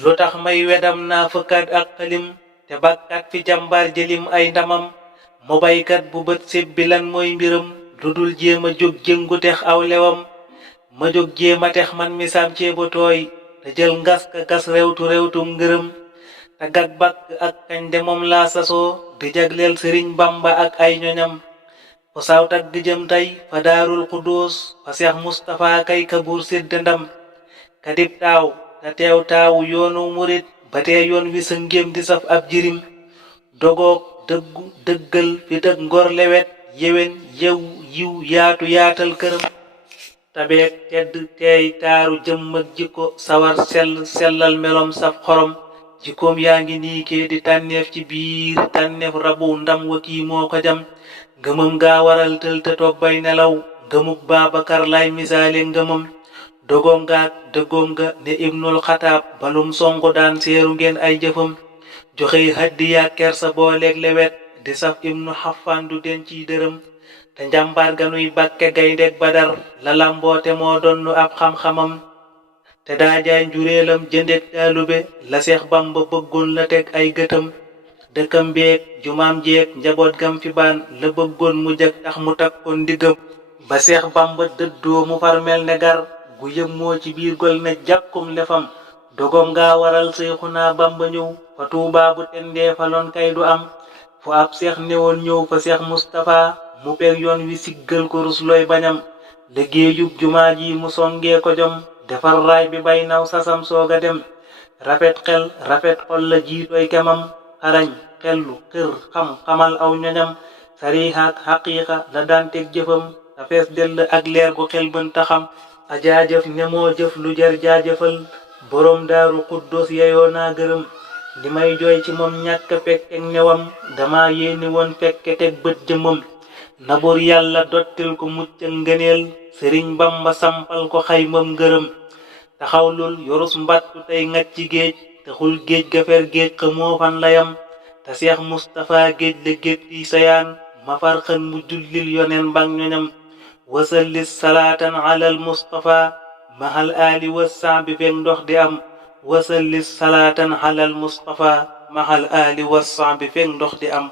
lu tax may wedam naa fëkkat ak xalim te bakkat fi jàmbaar jëlim ay ndamam mu baykat bu bët sébbi lan mooy mbiram lu dul jéema jóg jëngu tex aw lewam ma jóg jéema tex man mi saam ceeba tooy te jël ngas ka gas rewtum ngërëm te gag bakk ak kañ de moom laa sasoo di jagleel sëriñ bamba ak ay ñoñam fu saw tagg jëm tey fa daarul xudóos fa seex mustapha kay kabuur sédd ndam kadib taaw te teew taawu yoonu murit ba tee yoon wi sa ngéem di saf ab jirim dogoog dëggal fi dëgg ngor lewet yewen yiw yaatu yaatal këram tabeek tedd teey taaru jëmm ak jikko sawar sellal melom saf xorom jikkoom yaa ngi niikee di tànneef ci biir tànneef rabu ndam wa kii moo ko jam ngëmam gaa waral tël te toog bay nelaw ngëmuk Baabakar lay misaale ngëmam dogoom gaak dëggoom ga ne ibnul xataab balum songu daan seeru ngeen ay jëfam joxey haddiya kersa booleeg lewet di saf ibnu xafaan du den ciy dërëm te njàmbaar ganuy bàkke gayndeek badar la lamboote moo donnu ab xam-xamam te daajaay njureelam jëndek taalube la seex bamba bëggoon la teg ay gëtam dëkkam beek jumaam jeek njaboot gam fi baan la bëggoon mu jag tax mu takkoon ndiggam ba seex bamba dëddoo mu farmel ne gar gu yëm moo ci biir gol ne jàkkum lefam dogom ngaa waral seexunaa bamba ñëw fa tuubaa bu tendee faloon kay du am fu ab seex newoon ñëw fa seex mustapha mu peg yoon wi siggal ko rus looy bañam liggéeyub jumaa ji mu songee ko jom defar raay bi bay naw sasam sooga dem rafet xel rafet xol la jiitooy kemam xarañ xellu kër xamal aw ñoñam sariixaak xaqiiqa la daan teg jëfam ta fees dell ak leer gu xel bën taxam a jaajëf ñemoo jëf lu jar jaajëfal boroom daaru xuddoos yeyoo naa gërëm li may jooy ci moom ñàkk fekkek newam dama yéeni woon fekke teg bët jëmam na bur yàlla dottil ko muccal ngëneel sëriñ bamba sampal ko xaymam ngërëm taxawlul yorus mbattu tey ngacc ci géej te xul géej gafer géej xamoo fan layam te seex mustapha géej la géej yi sayaan ma far xën mu jullil yonen mbag ñoñam wasallis salaatan alal mustapha mahal ali wassaabi fekk ndox di am wasallis salaatan alal mustapha mahal ali wassaabi fekk ndox di am